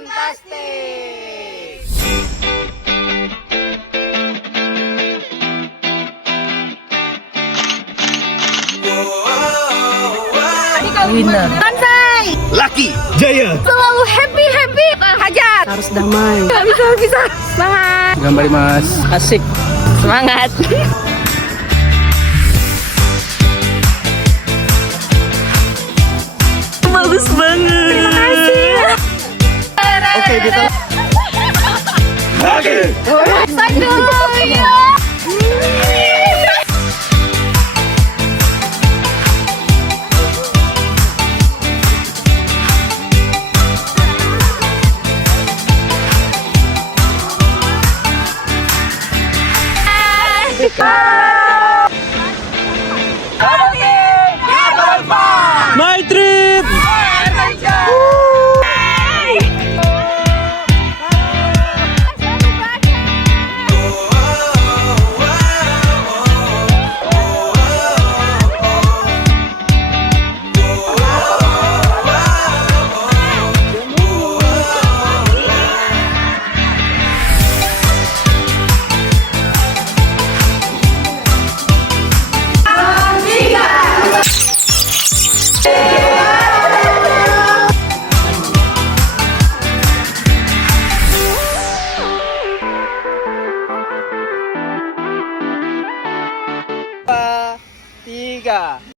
Fantastic. Winner. Kansai. Lucky Jaya. Selalu happy. Hajar. Harus damai. Gak bisa. Semangat. Gambar mas. Asik. Semangat. Bagus banget. Terima kasih. Oke kita. Satu.